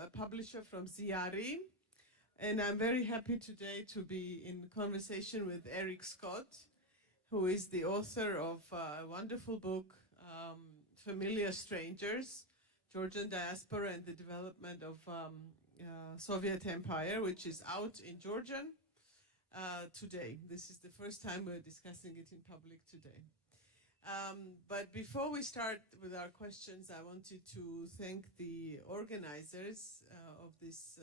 a publisher from Ziari, and I'm very happy today to be in conversation with Erik Scott, who is the author of a wonderful book, Familiar Strangers, Georgian Diaspora and the Development of Soviet Empire, which is out in Georgian today. This is the first time we're discussing it in public today. But before we start with our questions, I wanted to thank the organizers of this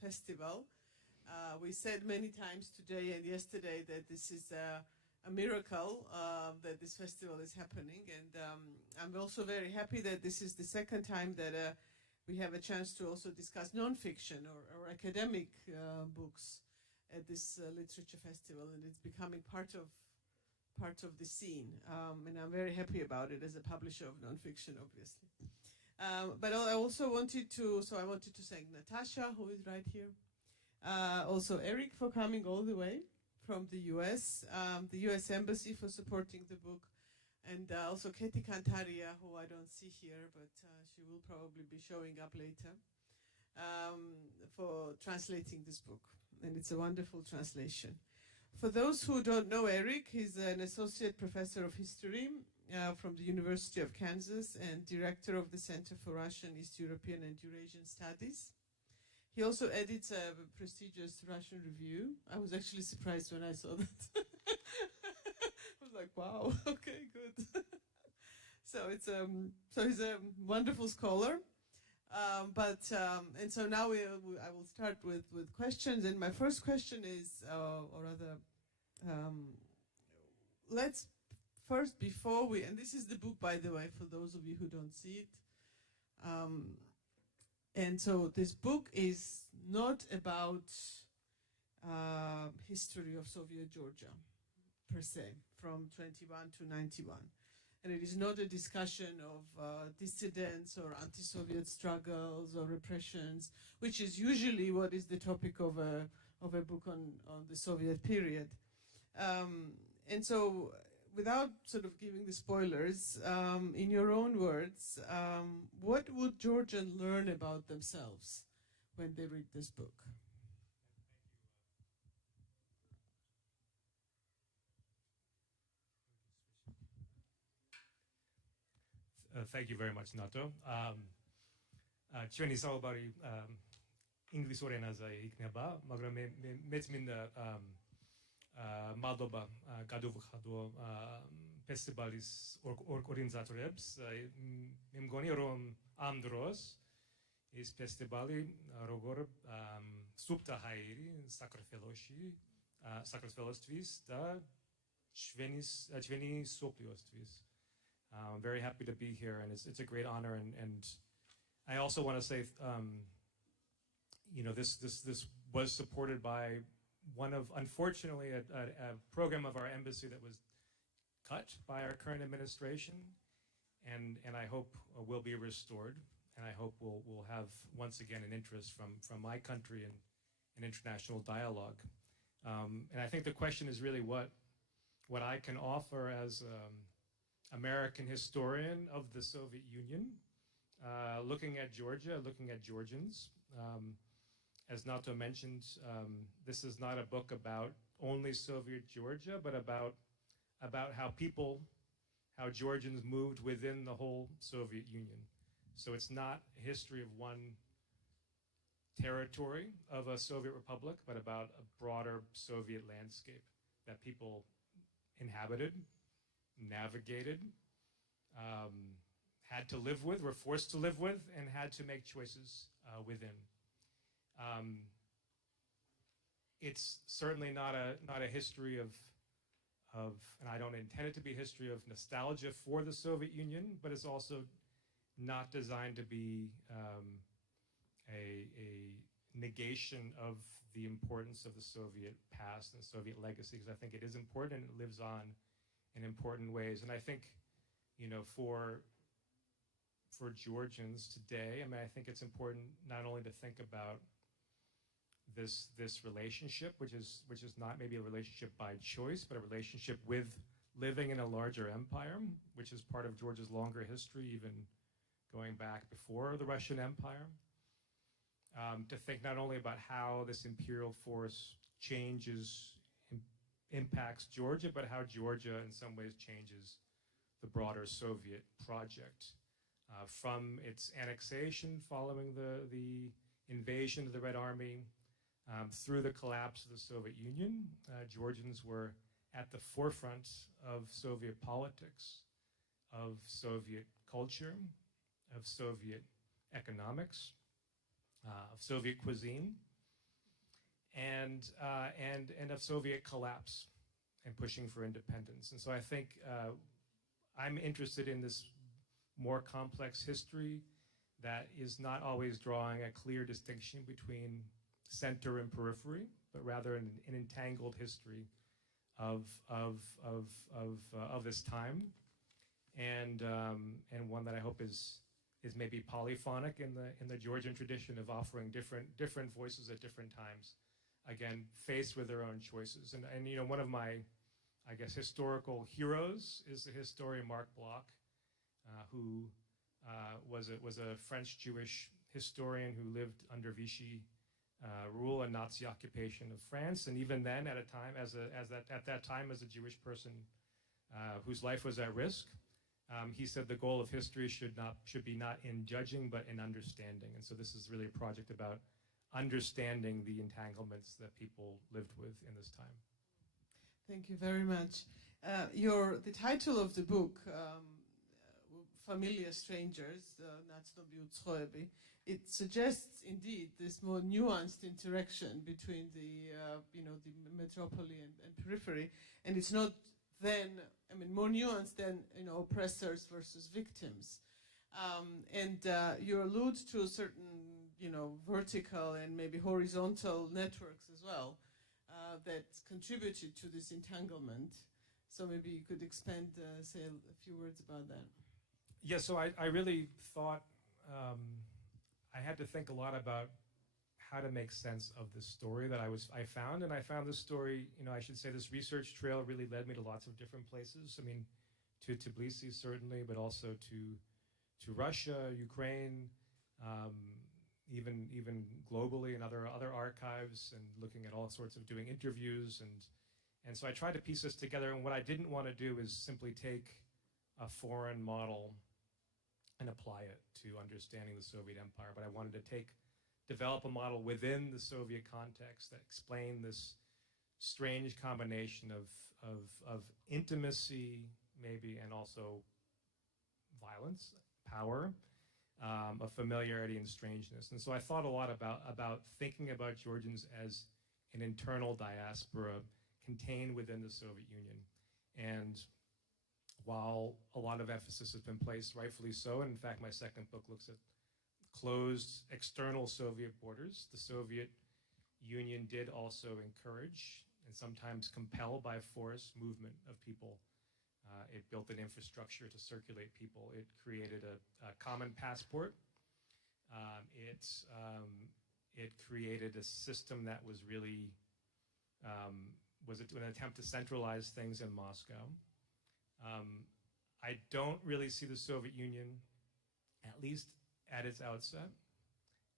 festival. We said many times today and yesterday that this is a miracle that this festival is happening, and I'm also very happy that this is the second time that we have a chance to also discuss non-fiction or academic books at this literature festival, and it's becoming part of the scene, and I'm very happy about it as a publisher of nonfiction, obviously. But I also wanted to thank Natasha, who is right here. Also Erik for coming all the way from the US, the US Embassy for supporting the book, and also Katie Cantaria, who I don't see here, but she will probably be showing up later, for translating this book. And it's a wonderful translation. For those who don't know Erik, he's an associate professor of history from the University of Kansas and director of the Center for Russian, East European and Eurasian Studies. He also edits a prestigious Russian review. I was actually surprised when I saw that. I was like, wow, okay, good. So he's a wonderful scholar. And so now I will start with questions. And my first question is, let's first, before we, and this is the book, by the way, for those of you who don't see it. And so this book is not about history of Soviet Georgia, per se, from 21 to 91. And it is not a discussion of dissidents or anti-Soviet struggles or repressions, which is usually what is the topic of a book on the Soviet period. And so, without sort of giving the spoilers, in your own words, what would Georgians learn about themselves when they read this book? Thank you very much, Nato. Ჩვენი საუბარი ინგლისურ ენაზე იქნება, მაგრამ მე წმინდა მადლობა გადავხადო ფესტივალის ორგანიზატორებს. მე მგონი რომ ამ დროს ეს ფესტივალი როგორ სუფთა ჰაერი საქართველოსთვის და ჩვენი სოფლიოსთვის. I'm very happy to be here, and it's a great honor. And I also want to say, this was supported by unfortunately, a program of our embassy that was cut by our current administration, and I hope will be restored, and I hope we'll have once again an interest from my country in international dialogue. And I think the question is really what I can offer as American historian of the Soviet Union, looking at Georgia, looking at Georgians. As Nato mentioned, this is not a book about only Soviet Georgia, but about how Georgians moved within the whole Soviet Union. So it's not a history of one territory of a Soviet republic, but about a broader Soviet landscape that people inhabited, navigated, had to live with, were forced to live with, and had to make choices within. It's certainly not a history of, and I don't intend it to be a history of nostalgia for the Soviet Union, but it's also not designed to be a negation of the importance of the Soviet past and Soviet legacy, because I think it is important and it lives on in important ways. And I think, for Georgians today, I think it's important not only to think about this relationship, which is not maybe a relationship by choice, but a relationship with living in a larger empire, which is part of Georgia's longer history, even going back before the Russian Empire. to think not only about how this imperial force impacts Georgia, but how Georgia in some ways changes the broader Soviet project. From its annexation following the invasion of the Red Army, through the collapse of the Soviet Union, Georgians were at the forefront of Soviet politics, of Soviet culture, of Soviet economics, of Soviet cuisine, and of Soviet collapse and pushing for independence. And so I think I'm interested in this more complex history that is not always drawing a clear distinction between center and periphery, but rather an entangled history of this time, and one that I hope is maybe polyphonic in the Georgian tradition of offering different voices at different times, again faced with their own choices. And you know, one of my, I guess, historical heroes is the historian Marc Bloch, who was a French Jewish historian who lived under Vichy rule and Nazi occupation of France, and even then, at that time, as a Jewish person whose life was at risk, he said the goal of history should be not in judging, but in understanding. And so this is really a project about understanding the entanglements that people lived with in this time. Thank you very much. The title of the book, Familiar Strangers, it suggests indeed this more nuanced interaction between the metropolis and periphery, and it's not then, I mean, more nuanced than, you know, oppressors versus victims, and you allude to certain, you know, vertical and maybe horizontal networks as well that contributed to this entanglement. So maybe you could expand, say a few words about that. Yeah, so I really thought I had to think a lot about how to make sense of this story that I found, and I found this story, you know, I should say this research trail really led me to lots of different places. I mean, to Tbilisi certainly, but also to Russia, Ukraine, even globally, and other archives, and looking at all sorts of doing interviews, and so I tried to piece this together. And what I didn't want to do is simply take a foreign model and apply it to understanding the Soviet Empire, but I wanted to develop a model within the Soviet context that explained this strange combination of intimacy, maybe, and also violence, power, of familiarity and strangeness. And so I thought a lot about thinking about Georgians as an internal diaspora contained within the Soviet Union. And while a lot of emphasis has been placed, rightfully so, and in fact my second book looks at closed external Soviet borders, the Soviet Union did also encourage and sometimes compel by force movement of people. It built an infrastructure to circulate people. It created a common passport. It created a system that was really was an attempt to centralize things in Moscow. I don't really see the Soviet Union, at least at its outset,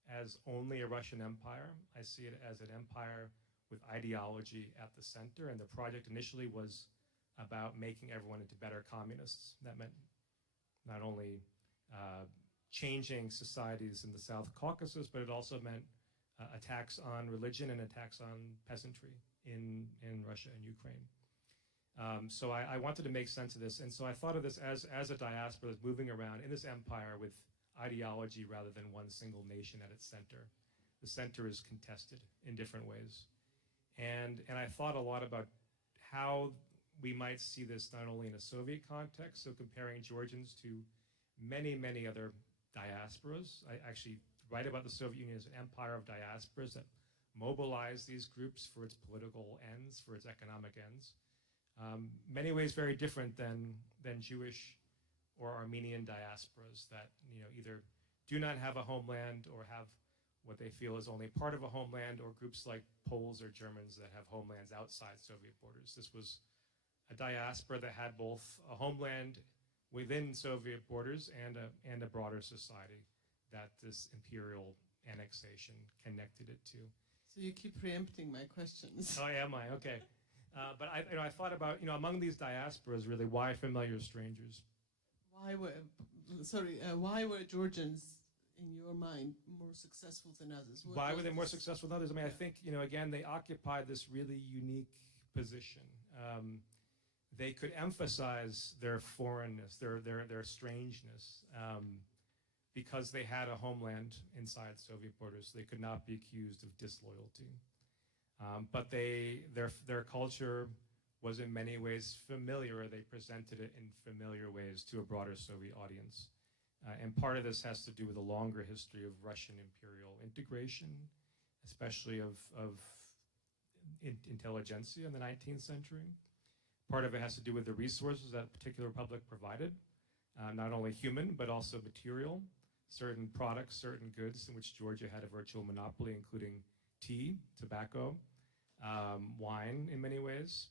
as only a Russian empire. I see it as an empire with ideology at the center, and the project initially was about making everyone into better communists. That meant not only changing societies in the South Caucasus, but it also meant attacks on religion and attacks on peasantry in Russia and Ukraine. So I wanted to make sense of this, and so I thought of this as a diaspora that's moving around in this empire with ideology rather than one single nation at its center. The center is contested in different ways. And I thought a lot about how we might see this not only in a Soviet context, so comparing Georgians to many, many other diasporas. I actually write about the Soviet Union as an empire of diasporas that mobilized these groups for its political ends, for its economic ends. Many ways very different than Jewish or Armenian diasporas that, you know, either do not have a homeland or have what they feel is only part of a homeland, or groups like Poles or Germans that have homelands outside Soviet borders. This was a diaspora that had both a homeland within Soviet borders and a broader society that this imperial annexation connected it to. So you keep preempting my questions. Oh, am I? Okay. But I thought about, among these diasporas, really, why familiar strangers? Why were Georgians, in your mind, more successful than others? Why were they more successful than others? I mean, Yeah. I think, again, they occupied this really unique position. They could emphasize their foreignness, their strangeness, because they had a homeland inside Soviet borders. They could not be accused of disloyalty. But their culture was in many ways familiar. They presented it in familiar ways to a broader Soviet audience. And part of this has to do with a longer history of Russian imperial integration, especially of intelligentsia in the 19th century. Part of it has to do with the resources that a particular republic provided, not only human, but also material, certain products, certain goods in which Georgia had a virtual monopoly, including tea, tobacco, wine in many ways.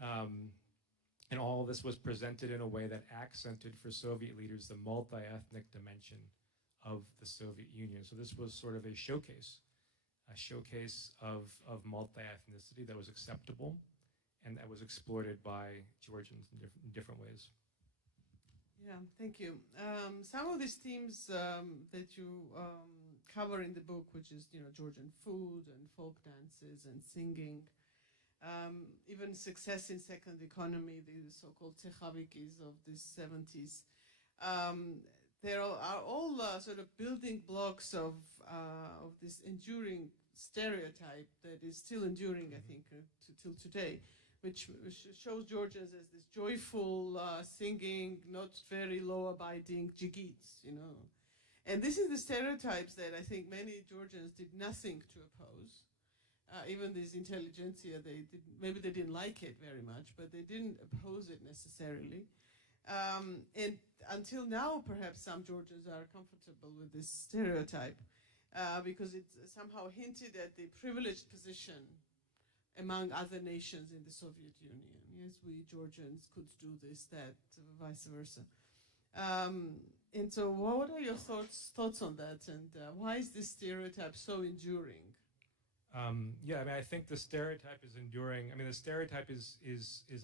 And all of this was presented in a way that accented for Soviet leaders the multi-ethnic dimension of the Soviet Union. So this was sort of a showcase of multi-ethnicity that was acceptable and that was exploited by Georgians in different ways. Yeah, thank you. Some of these themes that you cover in the book, which is Georgian food and folk dances and singing, even success in second economy, the so-called Tsekhavikis of the 70s, they are all sort of building blocks of this enduring stereotype that is still enduring, I think, till today, which shows Georgians as this joyful, singing, not very law-abiding jigits, And this is the stereotypes that I think many Georgians did nothing to oppose. Even this intelligentsia, maybe they didn't like it very much, but they didn't oppose it necessarily. And until now, perhaps some Georgians are comfortable with this stereotype because it somehow hinted at the privileged position among other nations in the Soviet Union. Yes, we Georgians could do this, that, vice versa. And so what are your thoughts on that? And why is this stereotype so enduring? I think the stereotype is enduring. I mean, the stereotype is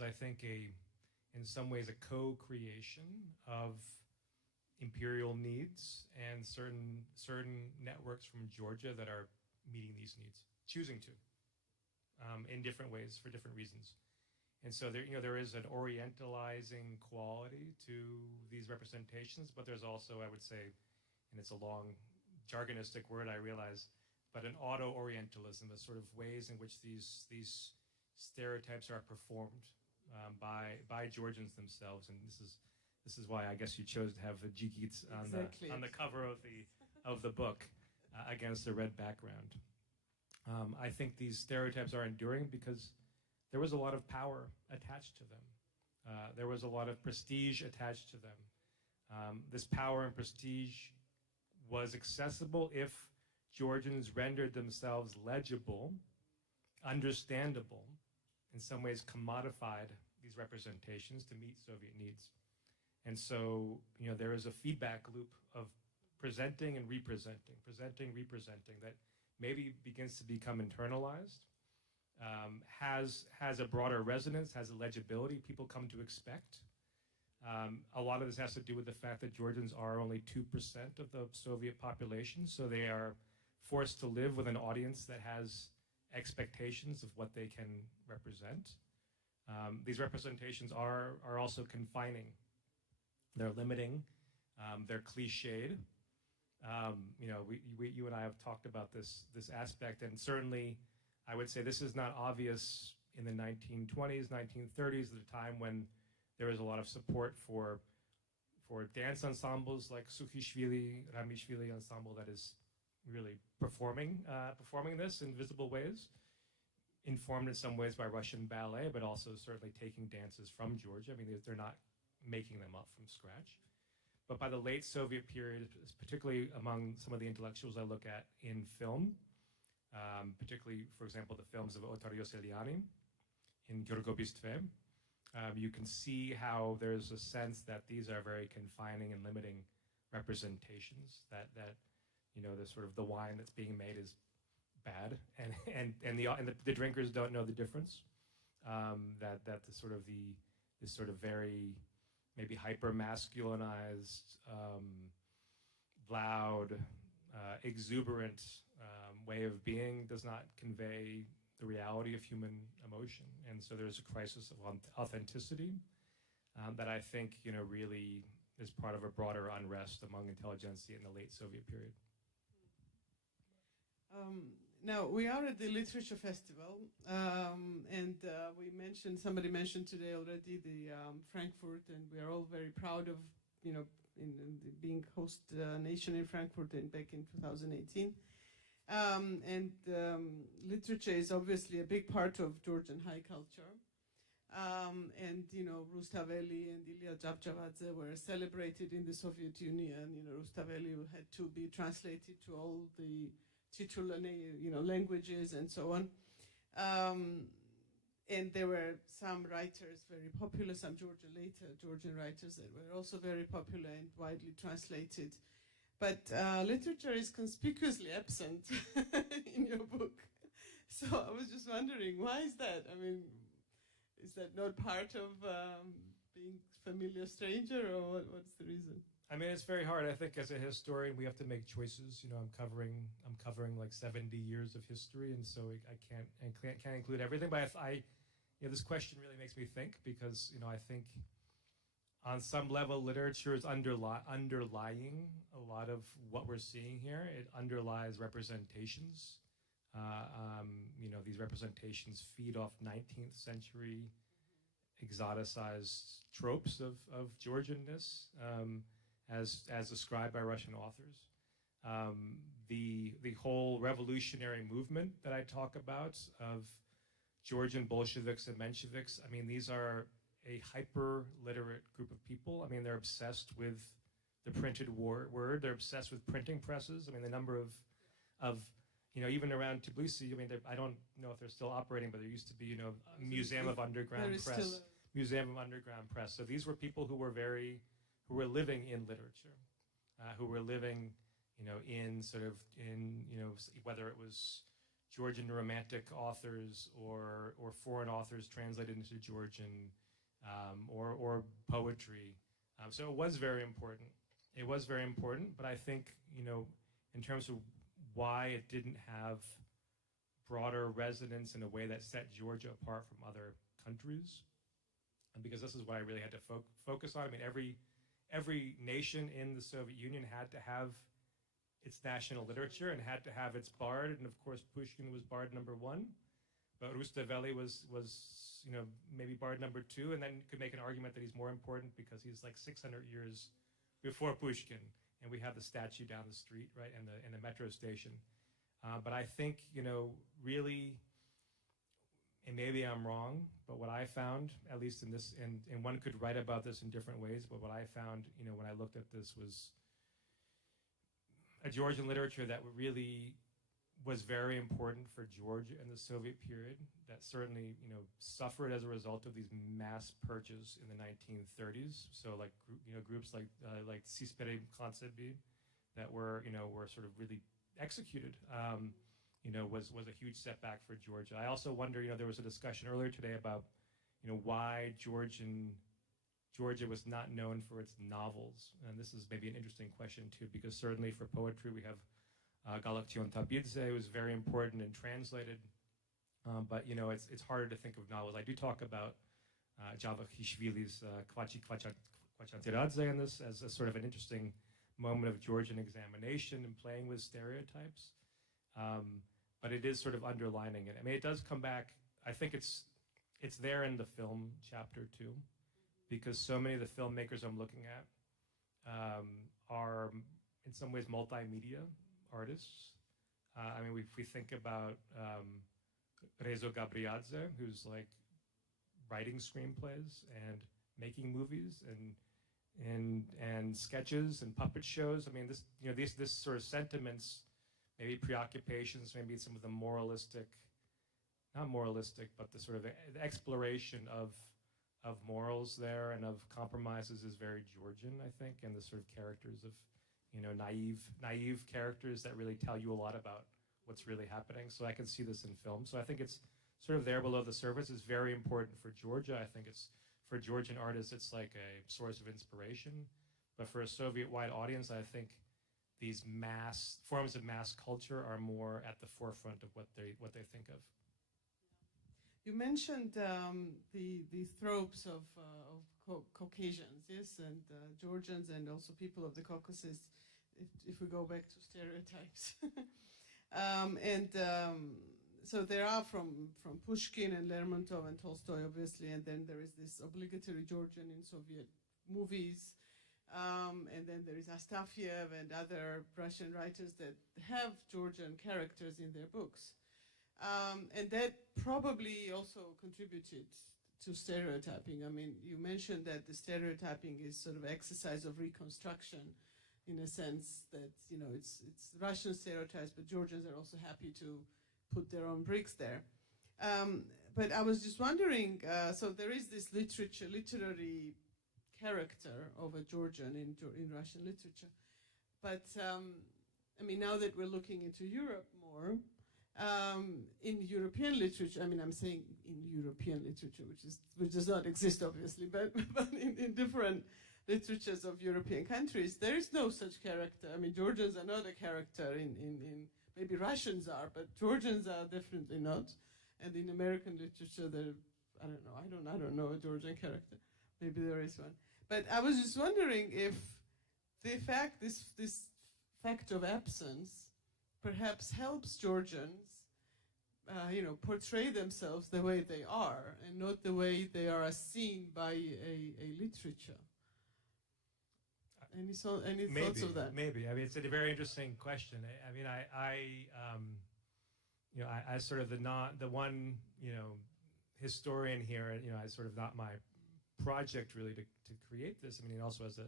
I think, in some ways, a co-creation of imperial needs and certain networks from Georgia that are meeting these needs, choosing to, in different ways for different reasons. And so there is an orientalizing quality to these representations, but there's also, I would say, and it's a long jargonistic word, I realize, but an auto-orientalism, the sort of ways in which these stereotypes are performed by Georgians themselves. And this is why I guess you chose to have the jigits on the cover of the book against a red background. I think these stereotypes are enduring because there was a lot of power attached to them. There was a lot of prestige attached to them. This power and prestige was accessible if Georgians rendered themselves legible, understandable, in some ways commodified these representations to meet Soviet needs. And so, there is a feedback loop of presenting and representing, that maybe begins to become internalized, has a broader resonance, has a legibility people come to expect. A lot of this has to do with the fact that Georgians are only 2% of the Soviet population, so they are forced to live with an audience that has expectations of what they can represent. These representations are also confining. They're limiting. They're cliched. You and I have talked about this aspect, and certainly I would say this is not obvious in the 1920s, 1930s, at a time when there was a lot of support for dance ensembles like Sukhishvili, Ramishvili ensemble that is really performing this in visible ways, informed in some ways by Russian ballet, but also certainly taking dances from Georgia. I mean, they're not making them up from scratch. But by the late Soviet period, particularly among some of the intellectuals I look at in film, particularly, for example, the films of Otar Yoseliani in Georgobistvo, you can see how there's a sense that these are very confining and limiting representations, that the sort of the wine that's being made is bad, and the drinkers don't know the difference. That the sort of this sort of very maybe hyper masculinized, loud, exuberant way of being does not convey the reality of human emotion, and so there's a crisis of authenticity that I think really is part of a broader unrest among intelligentsia in the late Soviet period. Now, we are at the Literature Festival, and somebody mentioned today already the Frankfurt, and we are all very proud of, in being host nation in Frankfurt back in 2018. Literature is obviously a big part of Georgian high culture. Rustaveli and Ilya Javjavadze were celebrated in the Soviet Union. Rustaveli had to be translated to all the titular, languages and so on. And there were some writers very popular, some Georgian writers that were also very popular and widely translated. But literature is conspicuously absent in your book. So I was just wondering, why is that? I mean, is that not part of being familiar stranger, or what's the reason? I mean, it's very hard. I think as a historian, we have to make choices. I'm covering like 70 years of history, and so I can't include everything. But this question really makes me think, because I think on some level, literature is underlying a lot of what we're seeing here. It underlies representations. These representations feed off 19th century exoticized tropes of Georgianness, as described by Russian authors. The whole revolutionary movement that I talk about of Georgian Bolsheviks and Mensheviks, I mean, these are a hyper-literate group of people. I mean, they're obsessed with the printed word. They're obsessed with printing presses. I mean, the number of even around Tbilisi, I mean, I don't know if they're still operating, but there used to be, a Museum of Underground Press. Museum of Underground Press. So these were people who were living in literature, who were living, in whether it was Georgian Romantic authors or foreign authors translated into Georgian, or poetry. So it was very important. It was very important, but I think, in terms of why it didn't have broader resonance in a way that set Georgia apart from other countries, and because this is what I really had to focus on. I mean, every nation in the Soviet Union had to have its national literature and had to have its bard, and of course Pushkin was bard number 1, but Rustaveli was maybe bard number 2, and then you could make an argument that he's more important because he's like 600 years before Pushkin, and we have the statue down the street, right, and the metro station. But I think, really, and maybe I'm wrong, but what I found, at least in this, and one could write about this in different ways, but what I found, when I looked at this, was a Georgian literature that really was very important for Georgia in the Soviet period, that certainly, suffered as a result of these mass purges in the 1930s. So like, groups like Sispere Klansebi that were sort of really executed, was a huge setback for Georgia. I also wonder, there was a discussion earlier today about, why Georgia was not known for its novels. And this is maybe an interesting question too, because certainly for poetry, we have Galaktion Tabidze, who was very important and translated. But it's harder to think of novels. I do talk about Alhazishvili's Kvachatiradze in this as a sort of an interesting moment of Georgian examination and playing with stereotypes. But it is sort of underlining it. I mean, it does come back. I think it's there in the film chapter too, because so many of the filmmakers I'm looking at are in some ways multimedia artists. I mean, if we think about Rezo Gabriadze, who's like writing screenplays and making movies and sketches and puppet shows. I mean, this sort of sentiments, maybe preoccupations, maybe some of the not moralistic, but the sort of the exploration of morals there and of compromises is very Georgian, I think, and the sort of characters naive characters that really tell you a lot about what's really happening. So I can see this in film. So I think it's sort of there below the surface. It's very important for Georgia. I think it's, for Georgian artists, it's like a source of inspiration. But for a Soviet-wide audience, I think these forms of mass culture are more at the forefront of what they think of. You mentioned the tropes of Caucasians, yes, and Georgians, and also people of the Caucasus, if we go back to stereotypes. So there are from Pushkin and Lermontov and Tolstoy, obviously, and then there is this obligatory Georgian in Soviet movies, and then there is Astafiev and other Russian writers that have Georgian characters in their books. And that probably also contributed to stereotyping. I mean, you mentioned that the stereotyping is sort of exercise of reconstruction, in a sense that, it's Russian stereotypes, but Georgians are also happy to put their own bricks there. But I was just wondering, so there is this literary character of a Georgian in Russian literature. But, I mean, now that we're looking into Europe more, in European literature, I mean, I'm saying in European literature, which does not exist, obviously, but in different literatures of European countries, there is no such character. I mean, Georgians are not a character in maybe Russians are, but Georgians are definitely not. And in American literature, I don't know a Georgian character. Maybe there is one. But I was just wondering if this fact of absence perhaps helps Georgians, portray themselves the way they are, and not the way they are seen by a literature. Any thoughts of that? Maybe. I mean, it's a very interesting question. I mean, I sort of the one, historian here. I sort of not my project really to create this. I mean, also as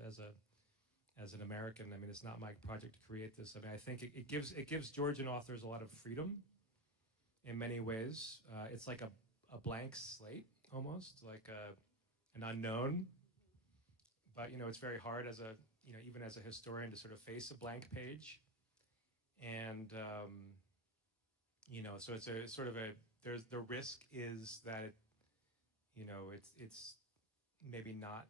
an American, I mean, it's not my project to create this. I mean, I think it gives Georgian authors a lot of freedom in many ways. It's like a blank slate almost, like an unknown. But it's very hard even as a historian to sort of face a blank page. And so it's a sort of there's the risk is that it's maybe not.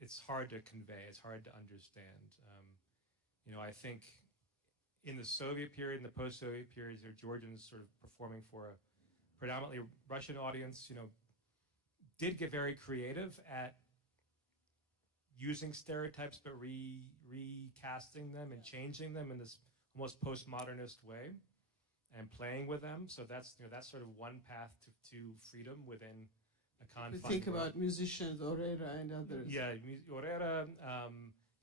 It's hard to convey. It's hard to understand. I think in the Soviet period and the post-Soviet periods, there are Georgians sort of performing for a predominantly Russian audience. Did get very creative at using stereotypes, but recasting them and changing them in this almost postmodernist way, and playing with them. So that's sort of one path to freedom within a confined We think world. about musicians, Orera and others. Yeah, Orera.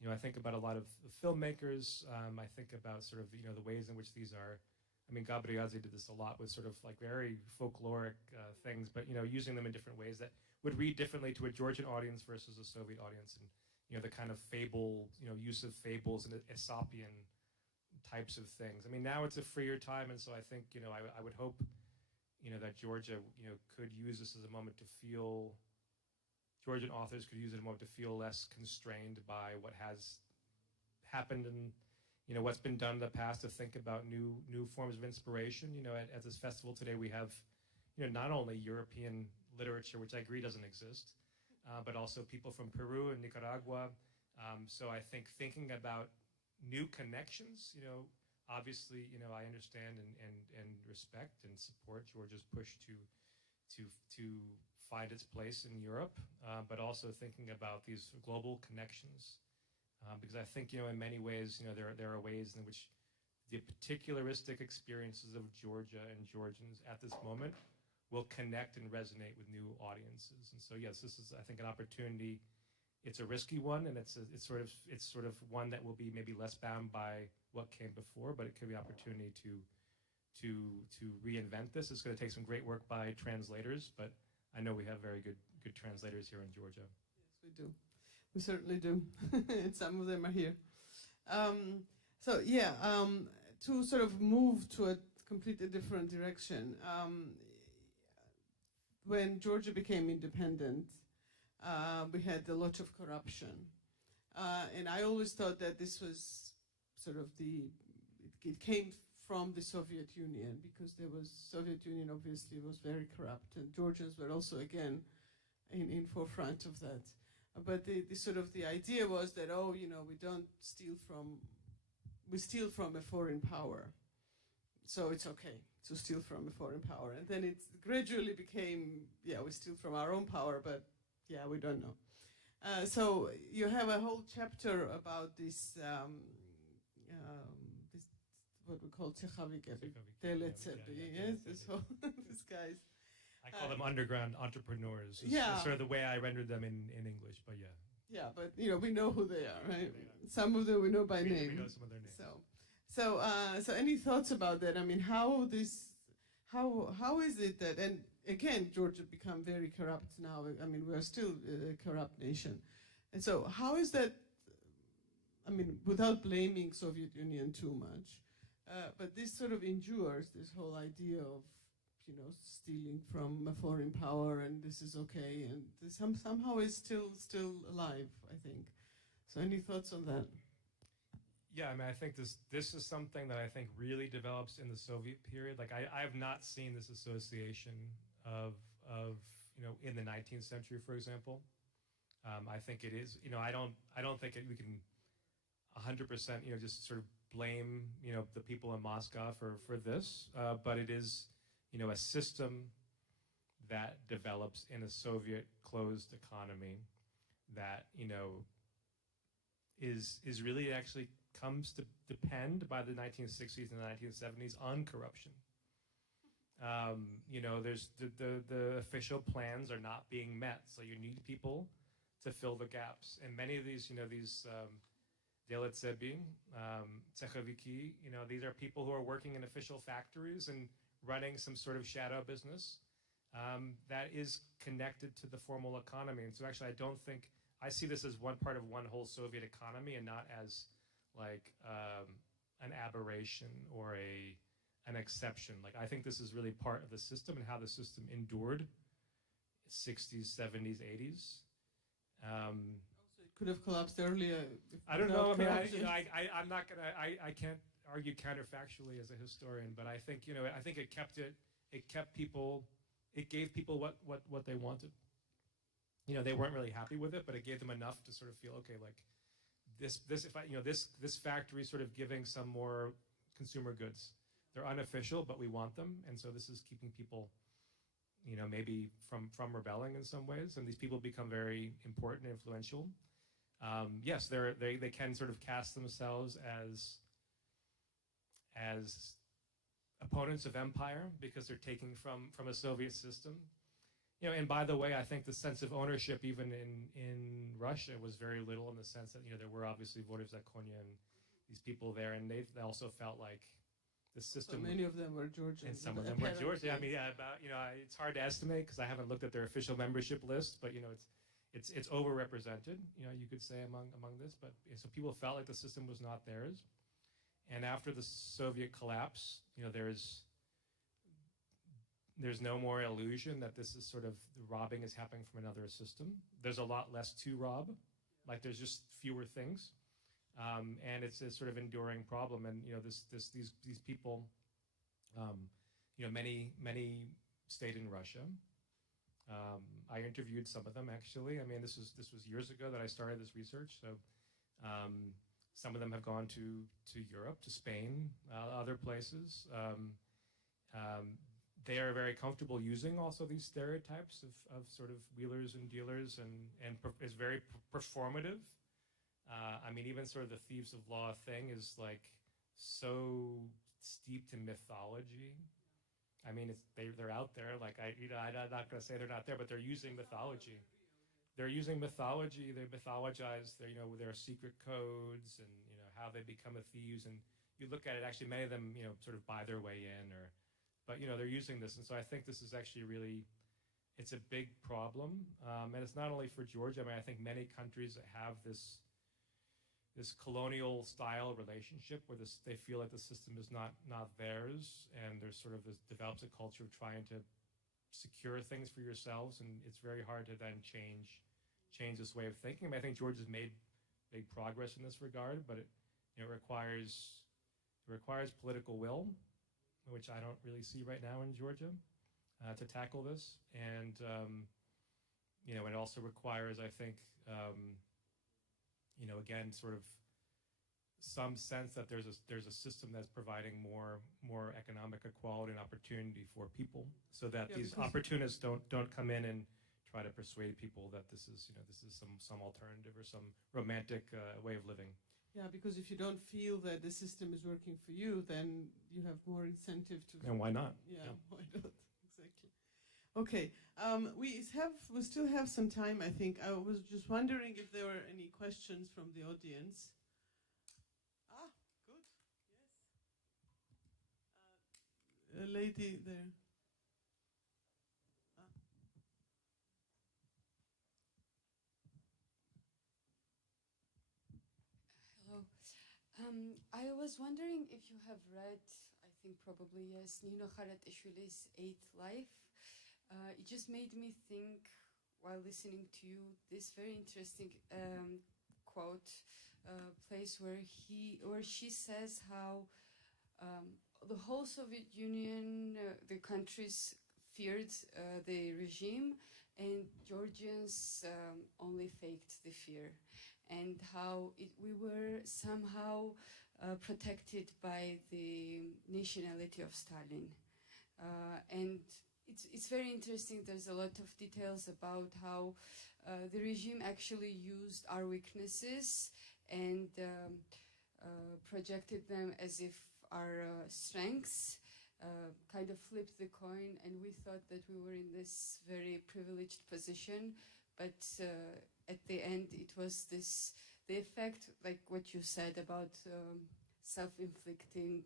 I think about a lot of filmmakers. I think about sort of the ways in which these are. I mean, Gabriadze did this a lot with sort of like very folkloric things, but using them in different ways that would read differently to a Georgian audience versus a Soviet audience, and the kind of fable, use of fables and Aesopian types of things. I mean, now it's a freer time, and so I think I would hope that Georgia could use this as a moment to feel. Georgian authors could use it as a moment to feel less constrained by what has happened and what's been done in the past, to think about new forms of inspiration. At this festival today, we have not only European literature, which I agree doesn't exist, but also people from Peru and Nicaragua. So I think thinking about new connections, obviously, I understand and respect and support Georgia's push to find its place in Europe, but also thinking about these global connections, because I think in many ways there are ways in which the particularistic experiences of Georgia and Georgians at this moment will connect and resonate with new audiences. And so yes, this is, I think, an opportunity. It's a risky one, and it's sort of one that will be maybe less bound by what came before, but it could be an opportunity to reinvent this. It's going to take some great work by translators, but I know we have very good translators here in Georgia. Yes, we do. We certainly do. And some of them are here. To sort of move to a completely different direction, when Georgia became independent, we had a lot of corruption. And I always thought that this was sort of it came from the Soviet Union, because Soviet Union obviously was very corrupt, and Georgians were also again in forefront of that. But the sort of the idea was that, oh, we steal from a foreign power, so it's okay to steal from a foreign power. And then it gradually became, we steal from our own power, but we don't know. So you have a whole chapter about this, this what we call these guys. I call them underground entrepreneurs. It's sort of the way I rendered them in English, but yeah. Yeah, but we know who they are, right? Some of them we know by name. We know some of their names. So any thoughts about that? I mean, how is it that, and again, Georgia become very corrupt now. I mean, we are still a corrupt nation, and so how is that? I mean, without blaming Soviet Union too much, but this sort of endures this whole idea of stealing from a foreign power, and this is okay, and this somehow is still alive, I think. So any thoughts on that? Yeah, I mean, I think this is something that I think really develops in the Soviet period. Like, I have not seen this association of in the 19th century, for example. I think it is, I don't think we can 100%, just sort of blame, the people in Moscow for this, but it is, a system that develops in a Soviet closed economy that, is really actually comes to depend by the 1960s and the 1970s on corruption. There's the official plans are not being met, so you need people to fill the gaps. And many of these, Deletsebi, Tsechoviki, these are people who are working in official factories and running some sort of shadow business that is connected to the formal economy. And so actually I see this as one part of one whole Soviet economy, and not as like an aberration or an exception. Like, I think this is really part of the system and how the system endured 60s, 70s, 80s. So it could have collapsed earlier. I don't know. I mean, I'm not gonna. I can't argue counterfactually as a historian, but I think I think it kept people. It gave people what they wanted. They weren't really happy with it, but it gave them enough to sort of feel, okay, like this factory sort of giving some more consumer goods. They're unofficial, but we want them, and so this is keeping people, maybe from rebelling in some ways. And these people become very important and influential. Yes, they can sort of cast themselves as opponents of empire because they're taking from a Soviet system. And by the way, I think the sense of ownership even in Russia was very little, in the sense that, there were obviously Vodozakonya and these people there, and they also felt like the system. So many of them were Georgian. And some of them were Georgian. I mean, it's hard to estimate because I haven't looked at their official membership list, but, it's overrepresented, you could say among this. But so people felt like the system was not theirs. And after the Soviet collapse, there's no more illusion that this is sort of the robbing is happening from another system. There's a lot less to rob. Like, there's just fewer things. And it's a sort of enduring problem. And, these people, many stayed in Russia. I interviewed some of them, actually. I mean, this was years ago that I started this research. So some of them have gone to Europe, to Spain, other places. They are very comfortable using also these stereotypes of sort of wheelers and dealers, and is very performative. I mean, even sort of the thieves of law thing is like so steeped in mythology. I mean, they're out there. Like, I'm not going to say they're not there, but they're using mythology. They're using mythology. They mythologize their secret codes and how they become thieves. And you look at it, actually, many of them sort of buy their way in, but they're using this. And so I think this is actually really, it's a big problem. And it's not only for Georgia. I mean, I think many countries that have this colonial style relationship where they feel like the system is not theirs, and there's sort of develops a culture of trying to secure things for yourselves, and it's very hard to then change this way of thinking. I mean, I think Georgia's made big progress in this regard, but it requires political will, which I don't really see right now in Georgia, to tackle this. And it also requires, I think, again, sort of some sense that there's a system that's providing more economic equality and opportunity for people, so that these opportunists don't come in and try to persuade people that this is some alternative or some romantic way of living. Yeah, because if you don't feel that the system is working for you, then you have more incentive to. And why not? Yeah, why not? Exactly. Okay, we still have some time. I think I was just wondering if there were any questions from the audience. Ah, good. Yes. A lady there. I was wondering if you have read, I think probably yes, Nato Alhazishvili's Eighth Life. It just made me think, while listening to you, this very interesting quote, place where she says how the whole Soviet Union, the countries feared the regime, and Georgians only faked the fear. And how we were somehow protected by the nationality of Stalin. And it's very interesting. There's a lot of details about how the regime actually used our weaknesses and projected them as if our strengths, kind of flipped the coin, and we thought that we were in this very privileged position. But at the end, it was the effect, like what you said about self-inflicting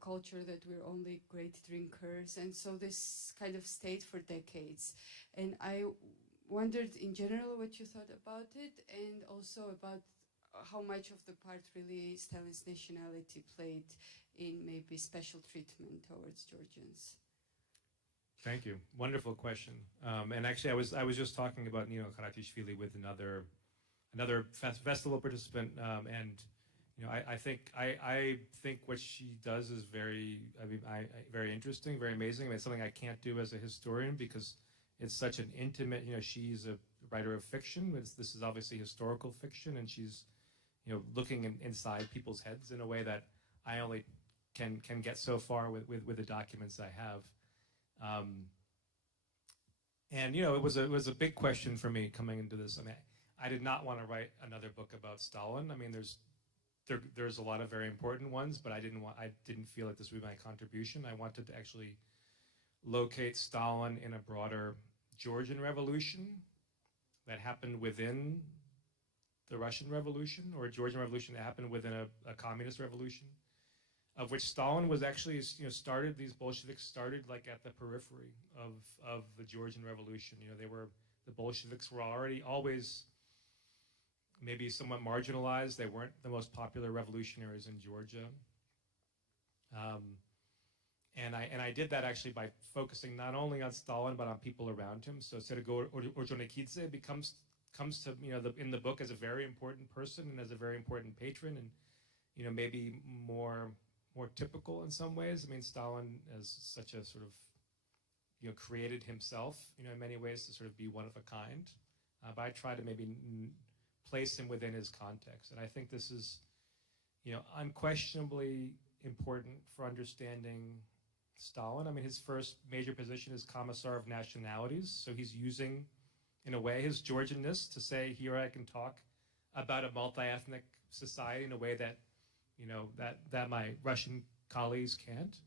culture, that we're only great drinkers. And so this kind of stayed for decades. And I wondered in general what you thought about it, and also about how much of the part really Stalin's nationality played in maybe special treatment towards Georgians. Thank you. Wonderful question. And actually, I was just talking about Nato Alhazishvili with another festival participant, and I think what she does is very interesting, very amazing. It's something I can't do as a historian because it's such an intimate. She's a writer of fiction. This is obviously historical fiction, and she's looking inside people's heads in a way that I only can get so far with the documents I have. And it was a big question for me coming into this. I mean, I did not want to write another book about Stalin. I mean, there's a lot of very important ones, but I didn't feel like this would be my contribution. I wanted to actually locate Stalin in a broader Georgian revolution that happened within the Russian Revolution, or a Georgian revolution that happened within a communist revolution, of which Stalin was actually, started, these Bolsheviks started like at the periphery of the Georgian Revolution. The Bolsheviks were always maybe somewhat marginalized. They weren't the most popular revolutionaries in Georgia. And I did that actually by focusing not only on Stalin, but on people around him. So Sergei Ordzhonikidze comes to, in the book as a very important person and as a very important patron, and maybe more typical in some ways. I mean, Stalin as such a sort of, created himself, in many ways to sort of be one of a kind. But I try to maybe place him within his context. And I think this is, unquestionably important for understanding Stalin. I mean, his first major position is Commissar of Nationalities. So he's using, in a way, his Georgianness to say, here I can talk about a multi-ethnic society in a way that, that my Russian colleagues can't.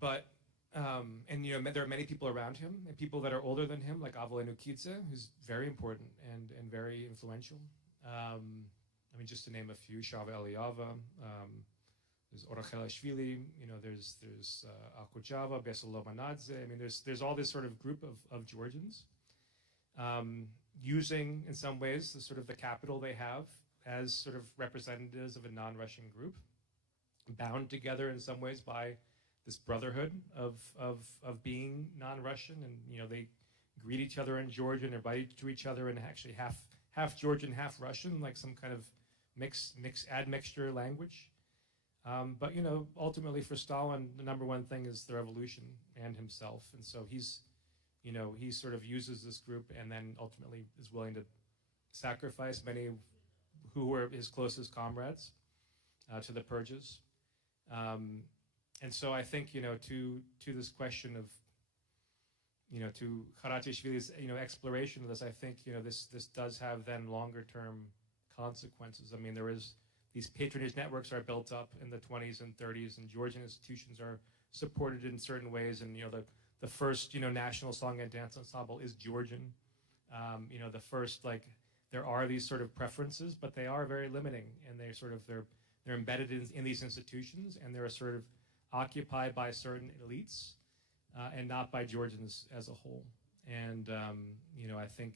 But, there are many people around him, and people that are older than him, like Avlenukidze, who's very important and very influential. I mean, just to name a few, Shava Eliava, there's Orachelashvili, there's Akhujava, Besolomanadze. I mean, there's all this sort of group of Georgians using, in some ways, the sort of the capital they have as sort of representatives of a non-Russian group, bound together in some ways by this brotherhood of being non-Russian, and they greet each other in Georgian, they're to each other, and actually half Georgian, half Russian, like some kind of admixture language. But ultimately for Stalin, the number one thing is the revolution and himself, and so he sort of uses this group, and then ultimately is willing to sacrifice many who were his closest comrades to the purges. And so I think to this question of to Kharatishvili's exploration of this, I think this does have then longer term consequences. I mean, these patronage networks are built up in the 20s and 30s, and Georgian institutions are supported in certain ways. And the first national song and dance ensemble is Georgian. The first there are these sort of preferences, but they are very limiting, and they're embedded in these institutions, and they're sort of occupied by certain elites, and not by Georgians as a whole. And I think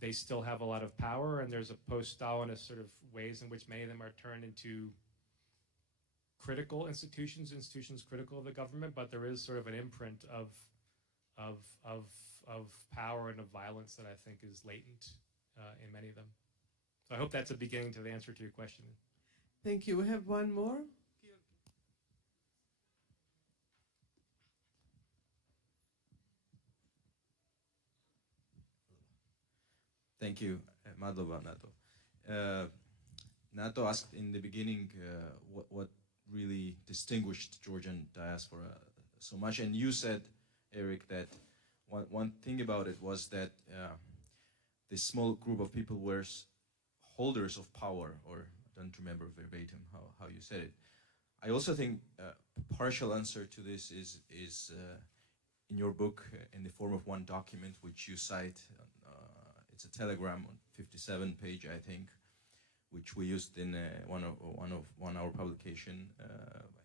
they still have a lot of power, and there's a post-Stalinist sort of ways in which many of them are turned into critical institutions critical of the government, but there is sort of an imprint of power and of violence that I think is latent in many of them. So I hope that's a beginning to the answer to your question. Thank you. We have one more. Thank you, Madlova, Nato. Nato asked in the beginning what really distinguished Georgian diaspora so much, and you said, Erik, that one thing about it was that this small group of people were holders of power, or I don't remember verbatim how you said it. I also think a partial answer to this is in your book in the form of one document which you cite. It's a telegram on 57 page, I think, which we used in one hour publication. I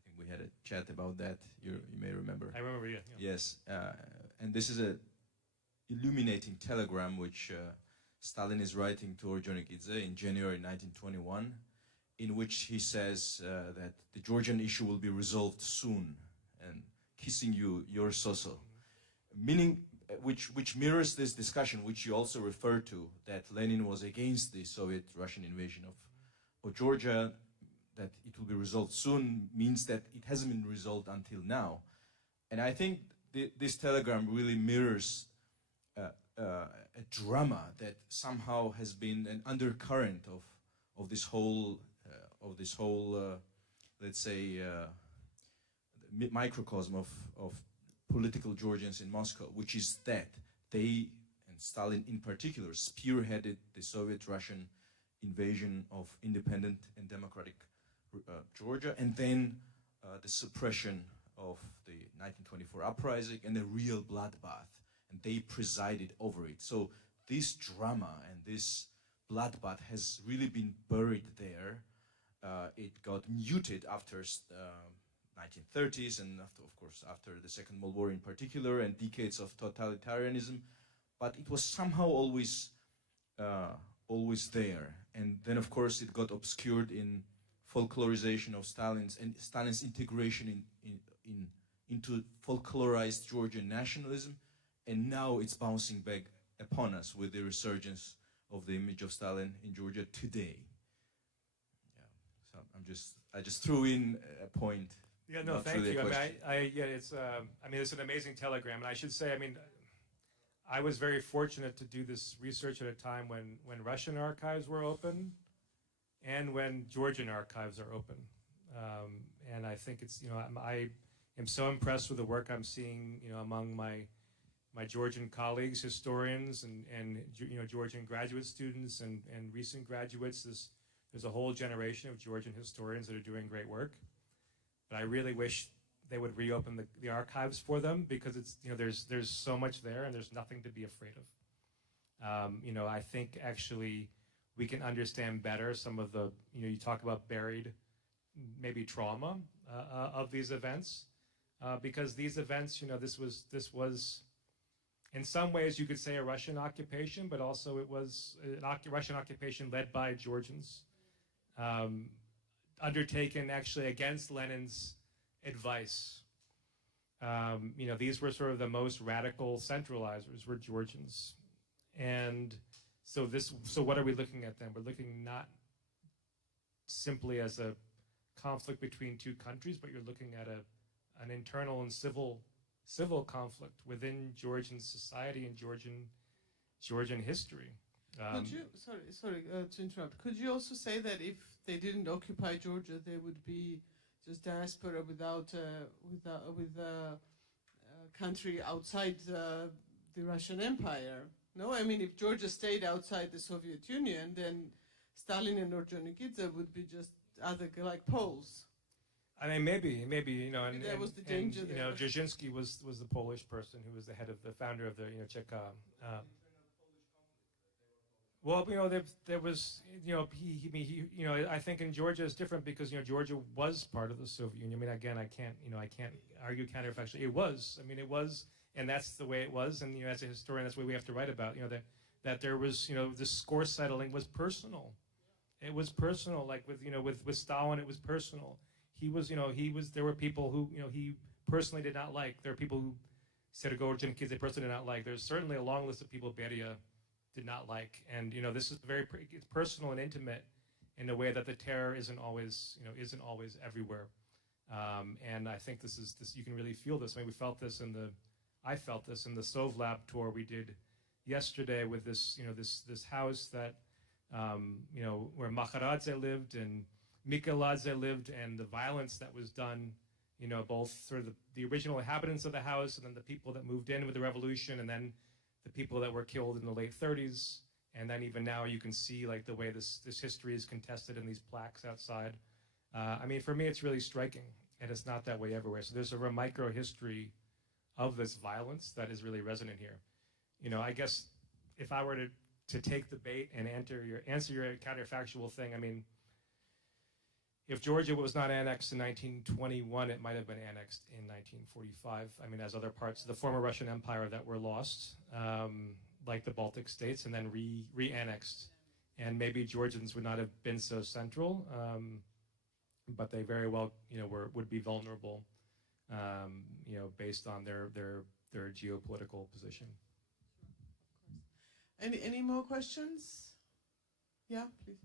think we had a chat about that. You may remember. I remember, yeah. Yes, and this is a illuminating telegram which Stalin is writing to Orjonikidze in January 1921, in which he says that the Georgian issue will be resolved soon, and kissing you, your Soso, meaning which mirrors this discussion, which you also refer to, that Lenin was against the Soviet-Russian invasion of Georgia, that it will be resolved soon, means that it hasn't been resolved until now. And I think this telegram really mirrors a drama that somehow has been an undercurrent of this whole let's say microcosm of political Georgians in Moscow, which is that they, and Stalin in particular, spearheaded the Soviet-Russian invasion of independent and democratic Georgia, and then the suppression of the 1924 uprising and the real bloodbath, and they presided over it. So this drama and this bloodbath has really been buried there. It got muted after 1930s, and of course after the Second World War in particular, and decades of totalitarianism, but it was somehow always there. And then of course it got obscured in folklorization of Stalin's integration into folklorized Georgian nationalism, and now it's bouncing back upon us with the resurgence of the image of Stalin in Georgia today. Yeah, so I just threw in a point. Yeah, no, thank you. It's an amazing telegram, and I should say, I was very fortunate to do this research at a time when Russian archives were open, and when Georgian archives are open, and I think it's I am so impressed with the work I'm seeing among my Georgian colleagues, historians, and Georgian graduate students and recent graduates. There's a whole generation of Georgian historians that are doing great work. But I really wish they would reopen the archives for them, because it's there's so much there, and there's nothing to be afraid of. I think actually we can understand better some of the you talk about buried maybe trauma of these events, because these events this was in some ways you could say a Russian occupation, but also it was a Russian occupation led by Georgians. Undertaken actually against Lenin's advice. These were sort of the most radical centralizers were Georgians. And so what are we looking at then? We're looking not simply as a conflict between two countries, but you're looking at an internal and civil conflict within Georgian society and Georgian history. Could you, sorry to interrupt, could you also say that if they didn't occupy Georgia, there would be just diaspora with a country outside the Russian Empire? No, I mean, if Georgia stayed outside the Soviet Union, then Stalin and Orджоникидзе would be just other, like Poles. I mean, maybe, you know, and that was the danger. You know, Dzerzhinsky was the Polish person who was the founder of the Czech. Well, you know, there was, you know, he you know, I think in Georgia is different because, you know, Georgia was part of the Soviet Union. I mean, again, I can't argue counterfactually. It was. I mean, it was, and that's the way it was. And, you know, as a historian, that's what we have to write about. You know, that there was, you know, the score settling was personal. It was personal. Like with, you know, with Stalin, it was personal. He was, you know, there were people who, you know, he personally did not like. There are people who Orджоникidze they personally did not like. There's certainly a long list of people Beria did not like. And, you know, this is it's personal and intimate in a way that the terror isn't always everywhere. And I think this you can really feel this. I mean, I felt this in the Sovlab tour we did yesterday with this, you know, this house that, you know, where Makharadze lived and Mikaladze lived, and the violence that was done, you know, both through the original inhabitants of the house and then the people that moved in with the revolution, and then the people that were killed in the late 30s. And then even now you can see like the way this history is contested in these plaques outside. I mean, for me, it's really striking, and it's not that way everywhere. So there's a micro history of this violence that is really resonant here. You know, I guess if I were to take the bait and answer your counterfactual thing, I mean, if Georgia was not annexed in 1921, it might have been annexed in 1945. I mean, as other parts of the former Russian Empire that were lost, like the Baltic states, and then re-annexed. And maybe Georgians would not have been so central, but they very well, you know, would be vulnerable, you know, based on their geopolitical position. Any more questions? Yeah, please.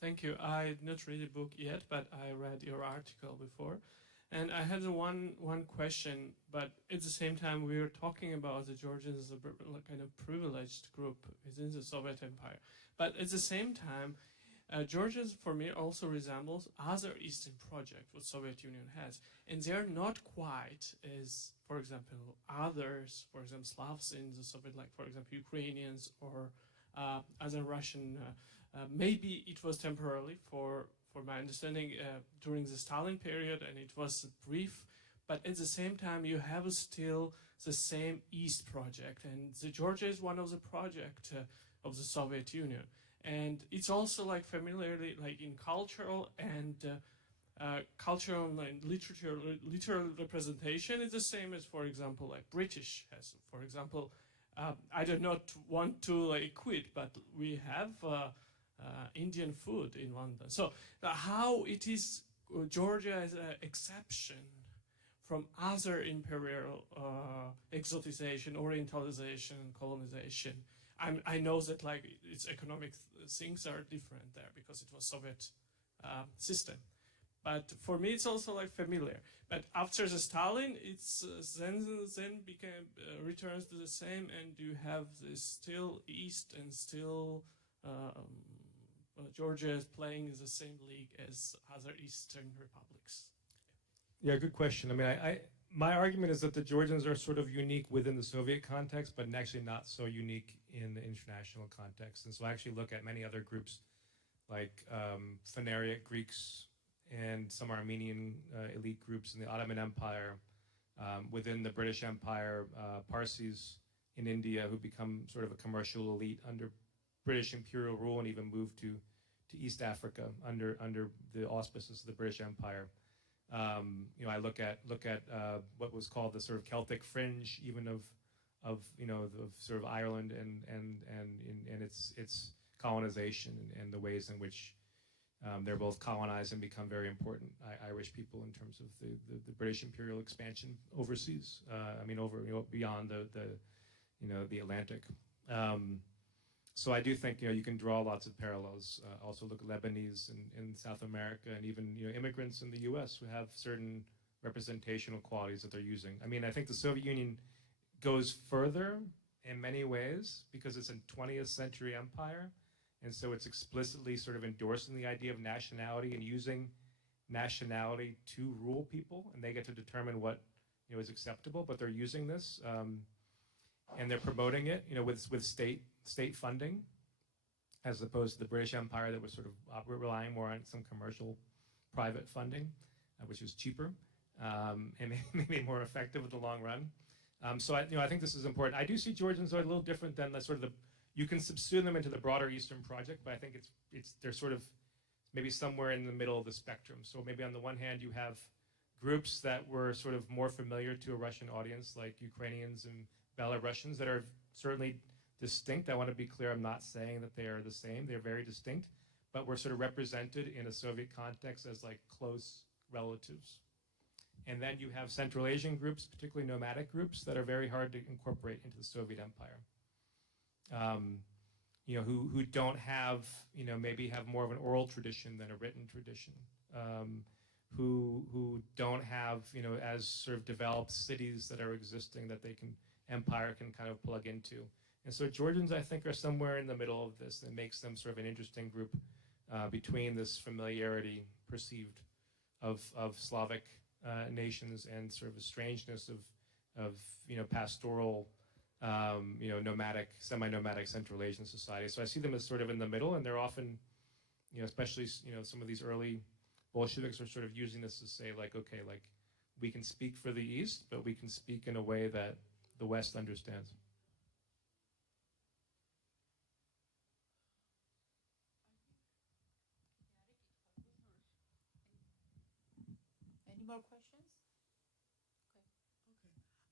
Thank you. I did not read the book yet, but I read your article before. And I had one question, but at the same time, we were talking about the Georgians as a kind of privileged group within the Soviet Empire. But at the same time, Georgians, for me, also resembles other Eastern projects what Soviet Union has. And they're not quite as, for example, others, for example, Slavs in the Soviet, like, for example, Ukrainians or other Russian. Maybe it was temporarily, for my understanding, during the Stalin period, and it was brief. But at the same time, you have still the same East project, and the Georgia is one of the projects of the Soviet Union. And it's also like familiarly, like in cultural and cultural and literal representation is the same as, for example, like British has. For example, I do not want to like quit, but we have Indian food in London. So how it is Georgia as an exception from other imperial exotization, orientalization, colonization. I know that like its economic things are different there because it was Soviet system. But for me, it's also like familiar. But after the Stalin, it's then became returns to the same, and you have this still East and still Georgia is playing in the same league as other Eastern republics. Yeah, good question. I mean, my argument is that the Georgians are sort of unique within the Soviet context, but actually not so unique in the international context. And so I actually look at many other groups like Phanariot Greeks and some Armenian elite groups in the Ottoman Empire, within the British Empire, Parsis in India who become sort of a commercial elite under British imperial rule and even moved to East Africa under the auspices of the British Empire. You know, I look at what was called the sort of Celtic fringe, even of you know, the sort of Ireland and its colonization and the ways in which they're both colonized and become very important Irish people in terms of the British imperial expansion overseas. I mean, beyond the Atlantic. So I do think you can draw lots of parallels. Also look at Lebanese in South America, and even immigrants in the U.S. who have certain representational qualities that they're using. I mean, I think the Soviet Union goes further in many ways because it's a 20th century empire, and so it's explicitly sort of endorsing the idea of nationality and using nationality to rule people, and they get to determine what is acceptable. But they're using this, and they're promoting it, with state funding, as opposed to the British Empire that was sort of relying more on some commercial private funding, which is cheaper and maybe more effective in the long run. So I think this is important. I do see Georgians are a little different than the sort of you can subsume them into the broader Eastern Project, but I think they're sort of maybe somewhere in the middle of the spectrum. So maybe on the one hand you have groups that were sort of more familiar to a Russian audience, like Ukrainians and Belarusians, that are certainly distinct. I want to be clear, I'm not saying that they are the same. They're very distinct, but were sort of represented in a Soviet context as like close relatives. And then you have Central Asian groups, particularly nomadic groups, that are very hard to incorporate into the Soviet Empire. Who don't have, maybe have more of an oral tradition than a written tradition. Who don't have, as sort of developed cities that are existing that empire can kind of plug into. And so Georgians, I think, are somewhere in the middle of this, and makes them sort of an interesting group between this familiarity perceived of Slavic nations and sort of the strangeness of pastoral, nomadic, semi-nomadic Central Asian society. So I see them as sort of in the middle, and they're often, especially some of these early Bolsheviks are sort of using this to say, like, okay, like we can speak for the East, but we can speak in a way that the West understands. Any more questions?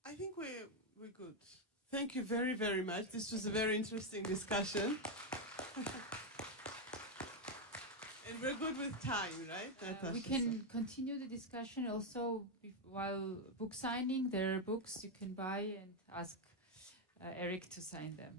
I think we're good. Thank you very, very much. This was a very interesting discussion. And we're good with time, right? Natasha? We can continue the discussion also while book signing. There are books you can buy and ask Erik to sign them.